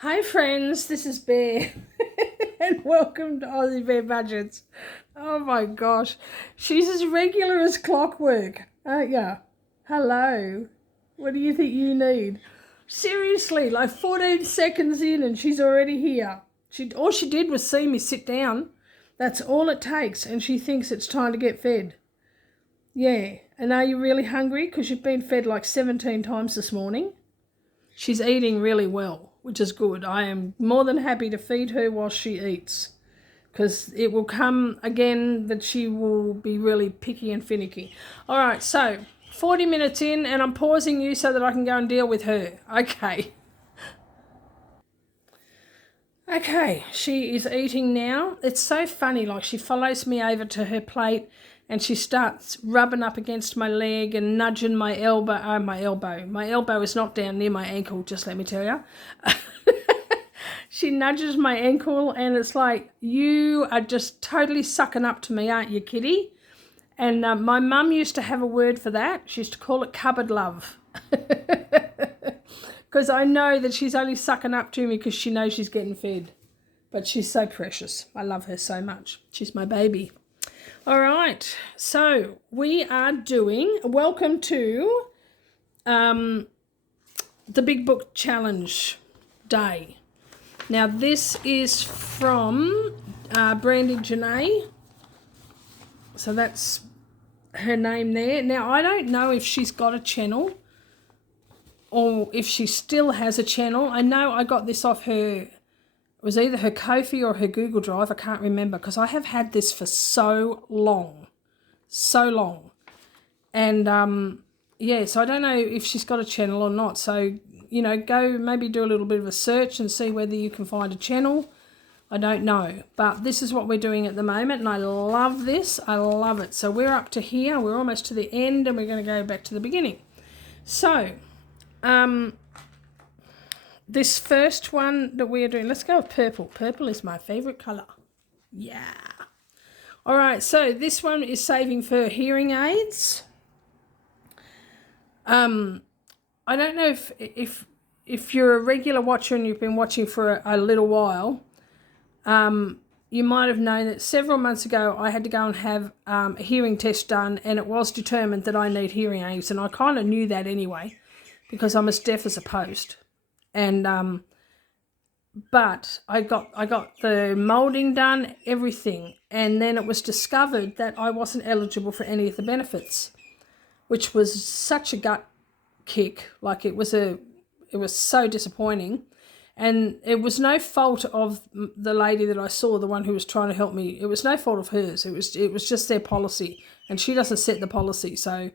Hi friends, this is Bear and welcome to AussieBearBudgets. Oh my gosh, she's as regular as clockwork, aren't ya? Hello, what do you think you need? Seriously, like 14 seconds in and she's already here. All she did was see me sit down. That's all it takes, and she thinks it's time to get fed. Yeah, and are you really hungry? Because you've been fed like 17 times this morning. She's eating really well, which is good. I am more than happy to feed her while she eats, because it will come again that she will be really picky and finicky. All right, so 40 minutes in and I'm pausing you so that I can go and deal with her. Okay. Okay, she is eating now. It's so funny, like she follows me over to her plate and she starts rubbing up against my leg and nudging my elbow. Oh, my elbow. My elbow is not down near my ankle, just let me tell you. She nudges my ankle and it's like, you are just totally sucking up to me, aren't you, kitty? And my mum used to have a word for that. She used to call it cupboard love. Because I know that she's only sucking up to me because she knows she's getting fed. But she's so precious. I love her so much. She's my baby. All right. So we are doing, welcome to the Big Book Challenge Day. Now this is from Brandy Janae. So that's her name there. Now I don't know if she's got a channel or if she still has a channel. I know I got this off her, it was either her Ko-fi or her Google Drive, I can't remember, because I have had this for so long. And yeah, so I don't know if she's got a channel or not. So, you know, go maybe do a little bit of a search and see whether you can find a channel. I don't know, but this is what we're doing at the moment, and I love this. I love it. So we're up to here. We're almost to the end, and we're going to go back to the beginning. So, this first one that we are doing, let's go with purple. Purple is my favourite colour. Yeah. All right, so this one is saving for hearing aids. I don't know if you're a regular watcher and you've been watching for a little while, you might have known that several months ago I had to go and have a hearing test done, and it was determined that I need hearing aids, and I kind of knew that anyway because I'm as deaf as a post. And but I got the moulding done, everything, and then it was discovered that I wasn't eligible for any of the benefits, which was such a gut kick. Like it was so disappointing. And it was no fault of the lady that I saw, the one who was trying to help me. It was no fault of hers. It was just their policy, and she doesn't set the policy. So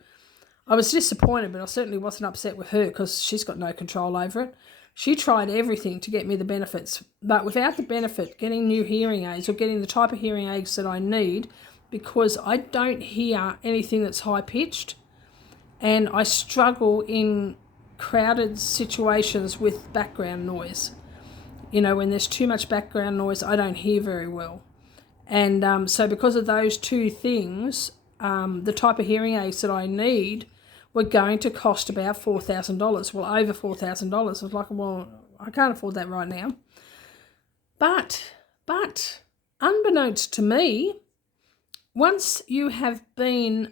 I was disappointed, but I certainly wasn't upset with her because she's got no control over it. She tried everything to get me the benefits, but without the benefit, getting new hearing aids or getting the type of hearing aids that I need, because I don't hear anything that's high-pitched, and I struggle in crowded situations with background noise. You know, when there's too much background noise, I don't hear very well. And so because of those two things, the type of hearing aids that I need were going to cost about $4,000. Well, over $4,000. I was like, well, I can't afford that right now. But unbeknownst to me, once you have been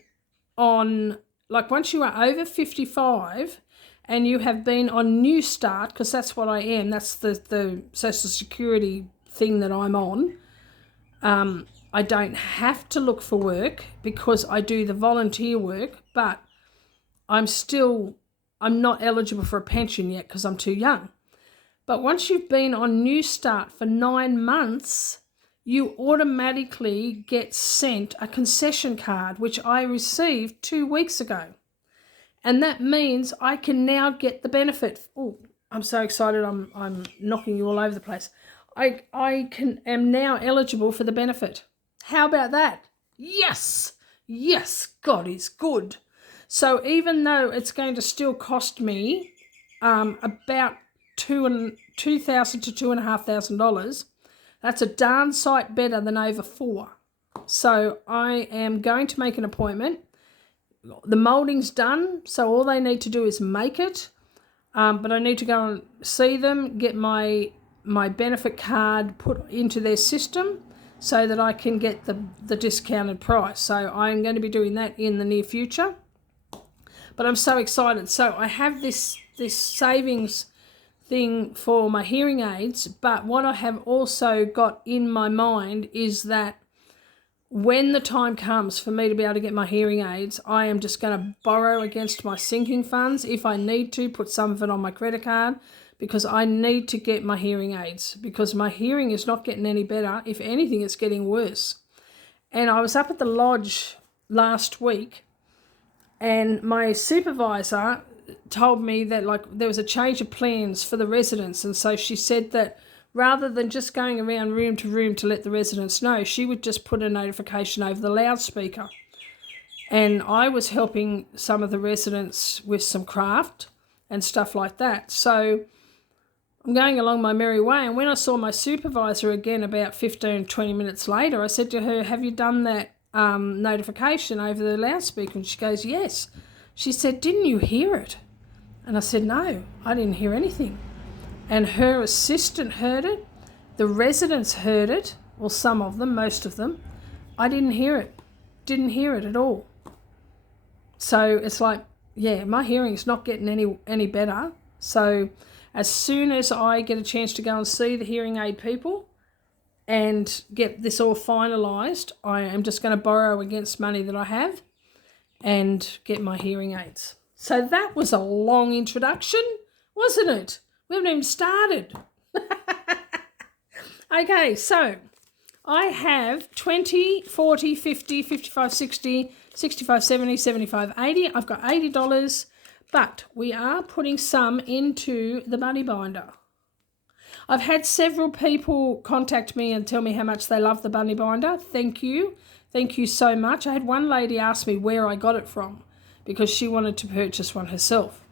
on, like once you are over 55 and you have been on New Start, because that's what I am, that's the Social Security thing that I'm on, I don't have to look for work because I do the volunteer work, but I'm not eligible for a pension yet because I'm too young. But once you've been on New Start for 9 months, you automatically get sent a concession card, which I received 2 weeks ago. And that means I can now get the benefit. Oh, I'm so excited. I'm knocking you all over the place. I am now eligible for the benefit. How about that? Yes, God is good. So even though it's going to still cost me about $2,000 to $2,500, that's a darn sight better than over $4,000. So I am going to make an appointment. The moulding's done, so all they need to do is make it. But I need to go and see them, get my my benefit card put into their system so that I can get the discounted price. So I'm going to be doing that in the near future. But I'm so excited. So I have this savings thing for my hearing aids, but what I have also got in my mind is that when the time comes for me to be able to get my hearing aids, I am just going to borrow against my sinking funds. If I need to, put some of it on my credit card, because I need to get my hearing aids, because my hearing is not getting any better. If anything, it's getting worse. And I was up at the lodge last week, and my supervisor told me that there was a change of plans for the residents, and so she said that rather than just going around room to room to let the residents know, she would just put a notification over the loudspeaker. And I was helping some of the residents with some craft and stuff like that. So I'm going along my merry way, and when I saw my supervisor again about 15, 20 minutes later, I said to her, have you done that notification over the loudspeaker? And she goes, yes. She said, didn't you hear it? And I said, no, I didn't hear anything. And her assistant heard it. The residents heard it, well, some of them, most of them. I didn't hear it. Didn't hear it at all. So it's like, yeah, my hearing's not getting any better. So as soon as I get a chance to go and see the hearing aid people and get this all finalised, I am just going to borrow against money that I have and get my hearing aids. So that was a long introduction, wasn't it? We haven't even started. Okay, so I have 20, 40, 50, 55, 60, 65, 70, 75, 80. I've got $80, but we are putting some into the money binder. I've had several people contact me and tell me how much they love the bunny binder. Thank you. Thank you so much. I had one lady ask me where I got it from because she wanted to purchase one herself.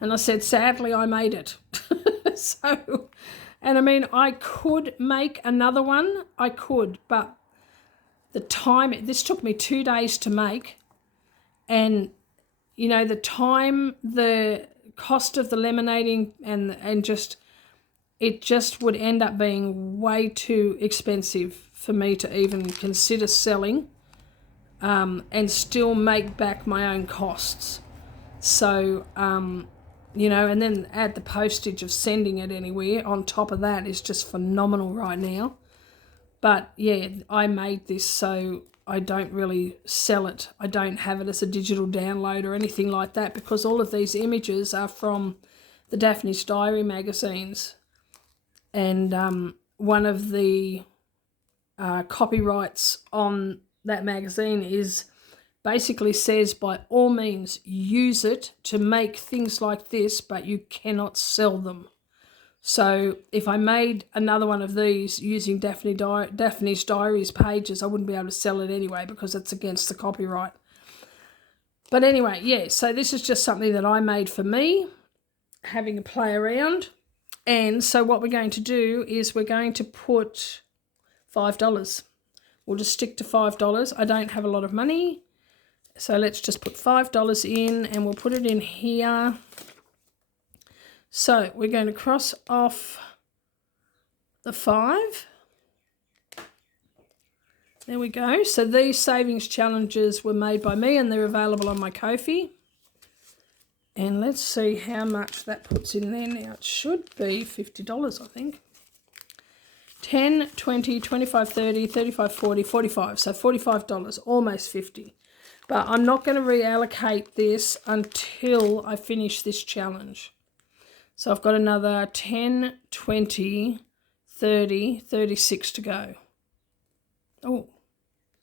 And I said, sadly, I made it. So, and I mean, I could make another one. I could, but the time, this took me 2 days to make. And, you know, the time, the cost of the laminating and just, it just would end up being way too expensive for me to even consider selling and still make back my own costs. So, you know, and then add the postage of sending it anywhere on top of that is just phenomenal right now. But yeah, I made this, so I don't really sell it. I don't have it as a digital download or anything like that, because all of these images are from the Daphne's Diary magazines. And one of the copyrights on that magazine is basically says, by all means, use it to make things like this, but you cannot sell them. So if I made another one of these using Daphne's Diaries pages, I wouldn't be able to sell it anyway because it's against the copyright. But anyway, yeah, so this is just something that I made for me, having a play around. And so what we're going to do is we're going to put $5. We'll just stick to $5. I don't have a lot of money, so let's just put $5 in, and we'll put it in here. So we're going to cross off the 5. There we go. So these savings challenges were made by me, and they're available on my Ko-fi. And let's see how much that puts in there now. It should be $50, I think. 10, 20, 25, 30, 35, 40, 45. So $45, almost 50. But I'm not going to reallocate this until I finish this challenge. So I've got another 10, 20, 30, 36 to go. Oh,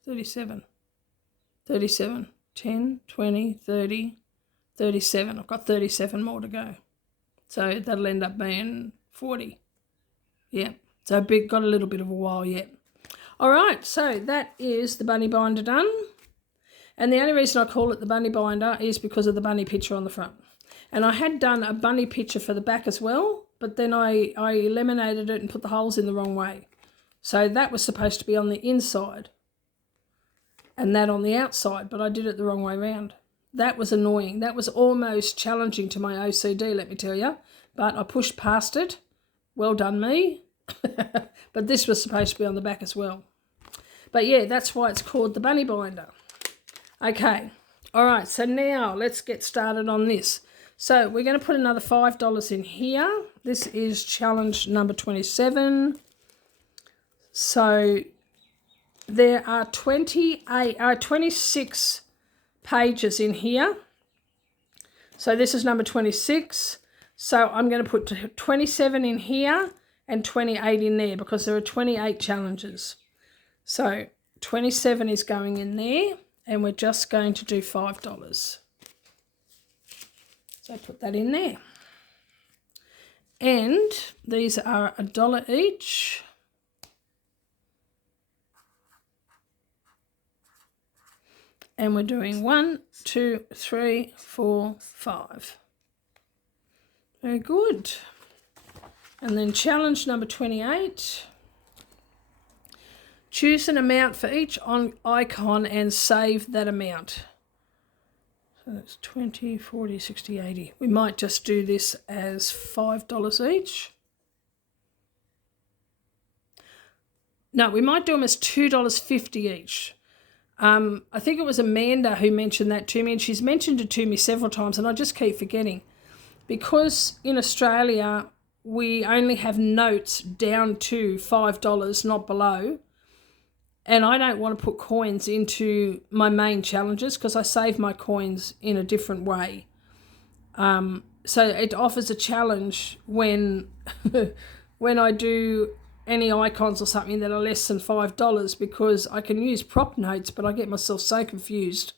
37. 37. 10, 20, 30, 37. I've got 37 more to go. So that'll end up being 40. Yeah. So got a little bit of a while yet. All right, so that is the bunny binder done. And the only reason I call it the bunny binder is because of the bunny picture on the front. And I had done a bunny picture for the back as well, but then I eliminated it and put the holes in the wrong way. So that was supposed to be on the inside and that on the outside, but I did it the wrong way around. That was annoying. That was almost challenging to my OCD, let me tell you. But I pushed past it Well done me. But this was supposed to be on the back as well. But yeah, that's why it's called the bunny binder. Okay. All right, so now let's get started on this. So we're going to put another $5 in here. This is challenge number 27. So there are 26 pages in here. So this is number 26. So I'm going to put 27 in here and 28 in there because there are 28 challenges. So 27 is going in there and we're just going to do $5. So put that in there. And these are $1 each. And we're doing 1, 2, 3, 4, 5. Very good. And then challenge number 28. Choose an amount for each icon and save that amount. So that's 20, 40, 60, 80. We might just do this as $5 each. No, we might do them as $2.50 each. I think it was Amanda who mentioned that to me, and she's mentioned it to me several times, and I just keep forgetting. Because in Australia, we only have notes down to $5, not below. And I don't want to put coins into my main challenges because I save my coins in a different way. So it offers a challenge when when I do any icons or something that are less than $5 because I can use prop notes, but I get myself so confused,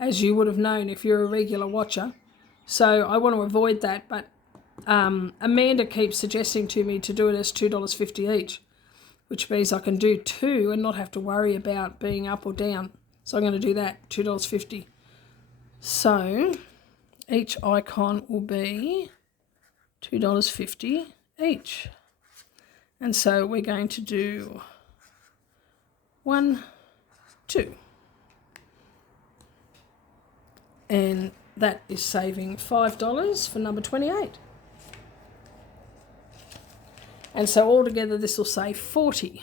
as you would have known if you're a regular watcher. So I want to avoid that, but Amanda keeps suggesting to me to do it as $2.50 each, which means I can do 2 and not have to worry about being up or down. So I'm going to do that, $2.50. So each icon will be $2.50 each. And so we're going to do 1, 2. And that is saving $5 for number 28. And so altogether this will save 40.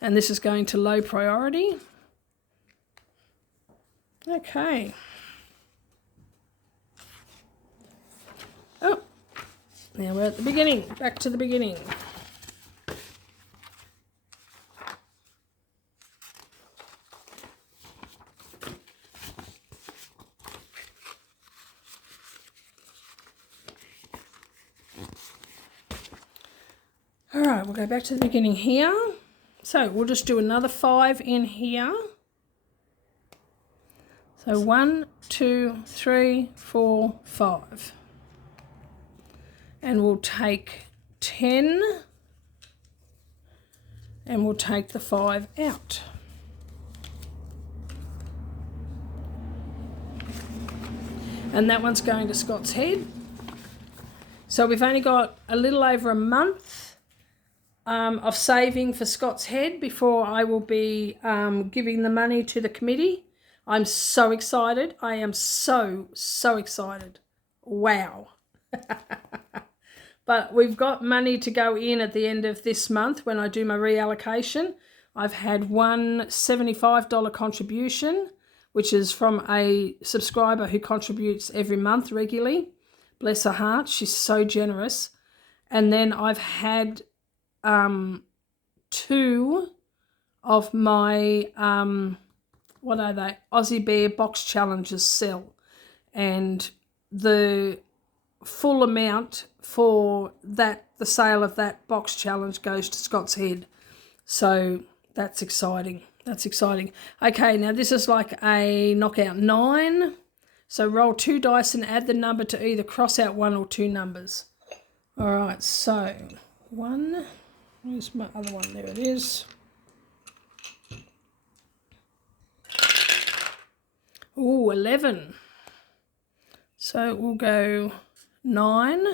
And this is going to low priority. Okay. Oh, now we're at the beginning. Back to the beginning. All right, we'll go back to the beginning here. So we'll just do another 5 in here. So 1, 2, 3, 4, 5. And we'll take 10 and we'll take the 5 out. And that one's going to Scott's Head. So we've only got a little over a month of saving for Scott's Head before I will be giving the money to the committee. I'm so excited. I am so excited. Wow. But we've got money to go in at the end of this month when I do my reallocation. I've had one $75 contribution, which is from a subscriber who contributes every month regularly. Bless her heart, she's so generous. And then I've had 2 of my, what are they, Aussie Bear box challenges sell. And the full amount for that, the sale of that box challenge goes to Scott's Head. So that's exciting. That's exciting. Okay, now this is like a knockout 9. So roll 2 dice and add the number to either cross out 1 or 2 numbers. All right, so 1. Where's my other one? There it is. Ooh, 11. So we'll go 9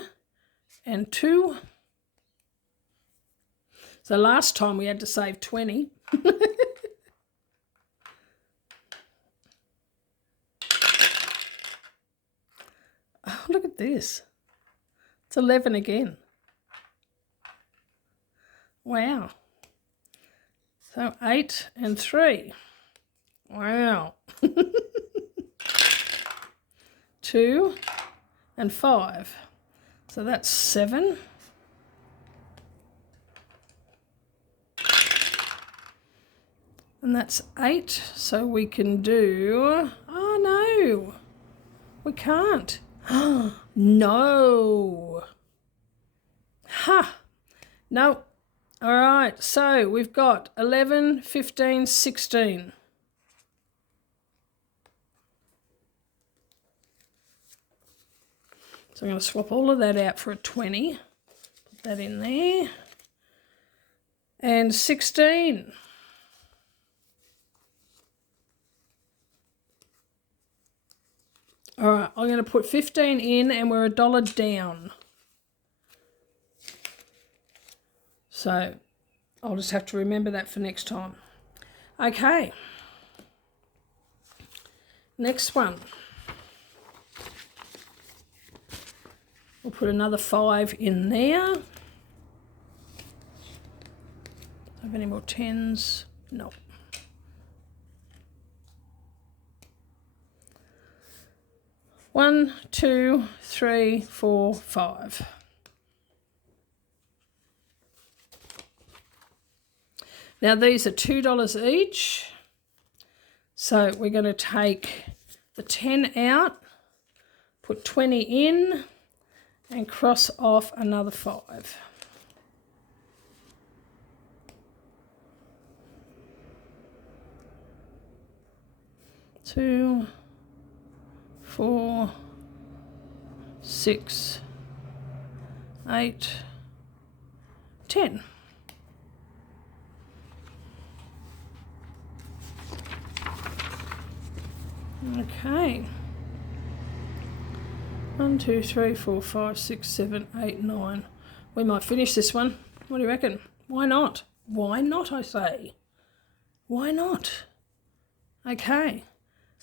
and 2. So last time we had to save 20. Oh, look at this. It's 11 again. Wow. So 8 and 3. Wow. 2 and 5. So that's 7. And that's 8. So we can do... Oh, no. We can't. No. Ha. No. All right. So we've got 11, 15, 16. So I'm going to swap all of that out for a 20. Put that in there. And 16. All right, I'm going to put 15 in and we're $1 down. So I'll just have to remember that for next time. Okay. Next one. We'll put another 5 in there. Have any more 10s? No. One, 2, 3, 4, 5. Now these are $2 each. So we're going to take the 10 out, put 20 in, and cross off another 5. Two, 4, 6, 8, 10. Okay. 1, 2, 3, 4, 5, 6, 7, 8, 9. We might finish this one. What do you reckon? Why not? Why not, I say? Why not? Okay.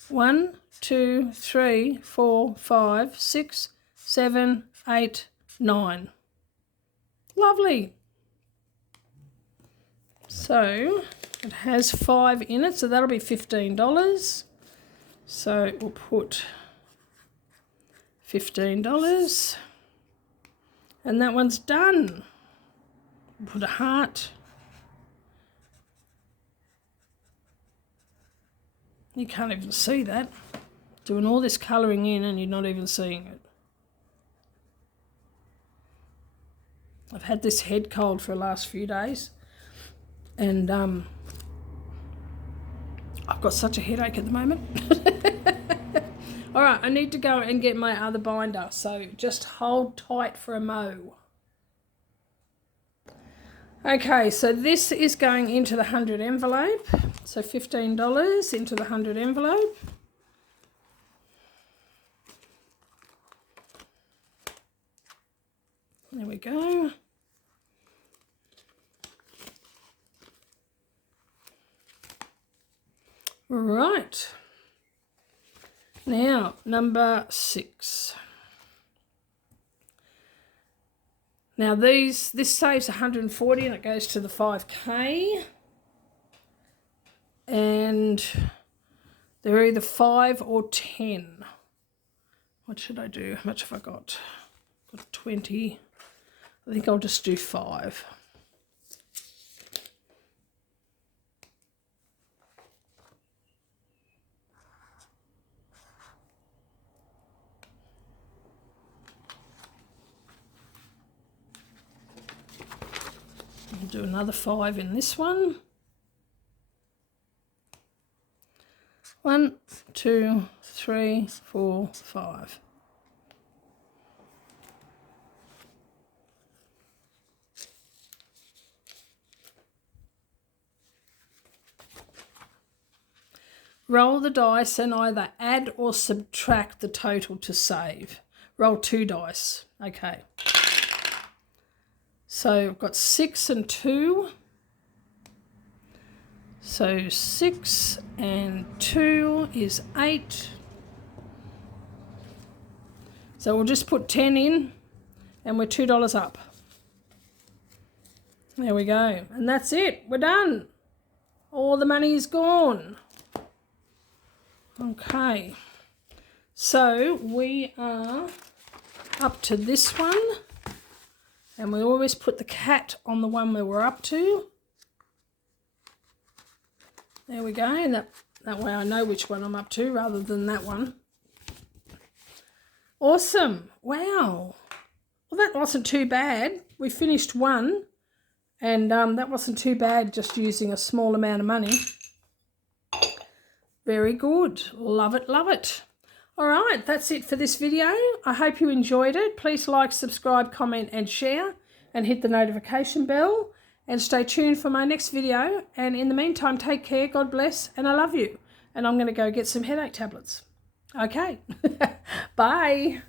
1, 2, 3, 4, 5, 6, 7, 8, 9. Lovely. So it has 5 in it, so that'll be $15. So we'll put $15. And that one's done. We'll put a heart. You can't even see that. Doing all this colouring in and you're not even seeing it. I've had this head cold for the last few days. And I've got such a headache at the moment. All right, I need to go and get my other binder. So just hold tight for a mo. Okay, so this is going into the 100 envelope. So $15 into the 100 envelope. There we go. Right. Now, number 6. Now this saves 140 and it goes to the 5K. And they're either 5 or 10. What should I do? How much have I got? Got 20. I think I'll just do 5. I'll do another 5 in this one. 1, 2, 3, 4, 5. Roll the dice and either add or subtract the total to save. Roll 2 dice. Okay. So I've got 6 and 2. So 6 and 2 is 8. So we'll just put 10 in and we're $2 up. There we go. And that's it. We're done. All the money is gone. Okay. So we are up to this one. And we always put the cat on the one where we're up to. There we go. And that way I know which one I'm up to rather than that one. Awesome. Wow. Well, that wasn't too bad. We finished one. And that wasn't too bad, just using a small amount of money. Very good. Love it, love it. All right, that's it for this video. I hope you enjoyed it. Please like, subscribe, comment and share and hit the notification bell and stay tuned for my next video. And in the meantime, take care, God bless, and I love you. And I'm going to go get some headache tablets. Okay, bye.